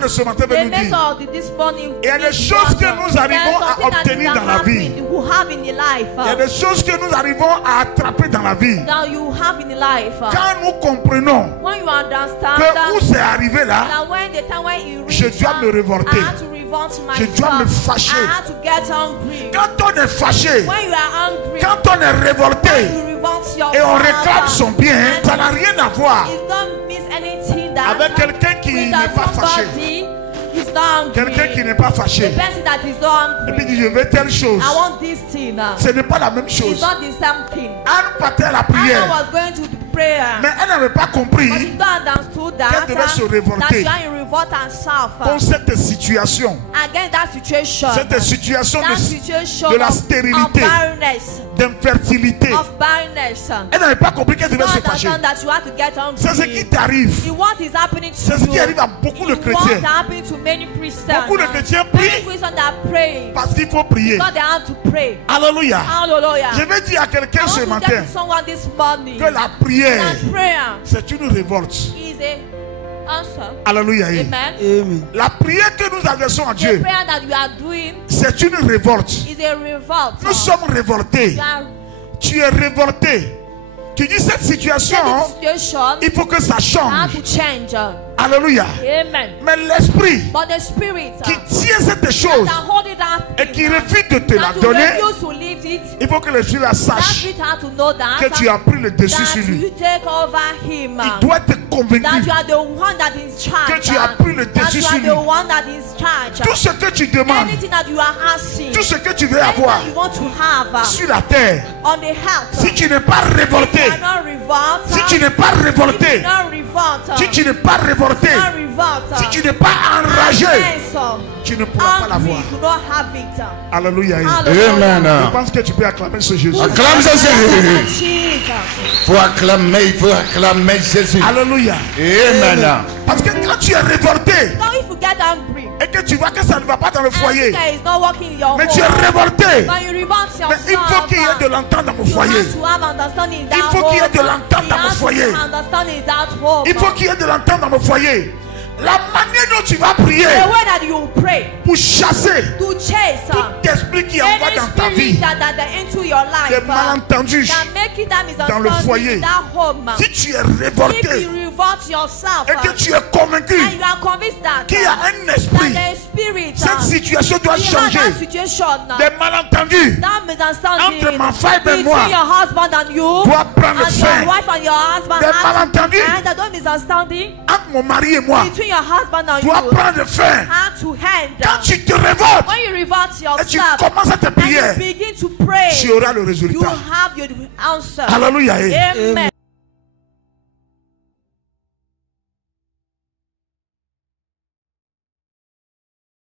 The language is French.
de ce matin veut nous dire, il y a des choses que nous arrivons à obtenir dans la vie. Il y a des choses que nous arrivons à attraper dans la vie. Quand nous comprenons que où c'est arrivé là, je dois me révolter. Je dois me fâcher. Quand on est fâché, quand on est révolté et on réclame son bien, ça n'a rien à voir avec quelqu'un qui n'est pas fâché. Quelqu'un qui n'est pas fâché et puis dit je veux telle chose. Ce n'est pas la même chose. Anne partait à la prière, mais elle n'avait pas compris qu'elle devait se révolter contre cette situation. Cette situation de la stérilité, d'infertilité. Elle n'avait pas compris qu'elle devait se fâcher. C'est ce qui t'arrive. C'est ce qui arrive à beaucoup de chrétiens. Beaucoup de chrétiens prient parce qu'il faut prier. Alléluia. Je vais dire à quelqu'un ce matin que la prière, c'est une révolte. Alléluia. Amen. La prière que nous adressons à Dieu, c'est une révolte. Nous sommes révoltés. Tu es révolté. Tu dis cette situation, il faut que ça change. Alléluia. Mais l'esprit qui tient cette chose et qui refuse de te la donner, il faut que l'esprit la sache que tu as pris le dessus sur lui. Il doit être convaincu que tu as pris le dessus sur lui. Tout ce que tu demandes, tout ce que tu veux avoir sur la terre, si tu n'es pas révolté, si tu n'es pas révolté, si tu n'es pas révolté, si tu n'es pas enragé, tu ne pourras pas l'avoir. Alléluia. Amen. Je pense que tu peux acclamer ce Jésus. Acclame ce Jésus. Il faut acclamer Jésus. Alléluia. Amen. Parce que quand tu es révolté et que tu vois que ça ne va pas dans le foyer, mais tu es révolté, mais il faut qu'il y ait de l'entente dans mon foyer. Il faut qu'il y ait de l'entente dans mon foyer. Il faut qu'il y ait de l'entente dans mon foyer. La manière dont tu vas prier pour chasser tout esprit qui envoie dans ta vie des malentendus dans le foyer. Si tu es révolté et que tu es convaincu qu'il y a un esprit, cette situation doit changer. Des malentendus entre ma femme et moi doivent prendre fin. Des malentendus entre mon mari et moi doit prendre fin. Quand tu te révoltes et tu commences à te prier, tu auras le résultat. Alléluia.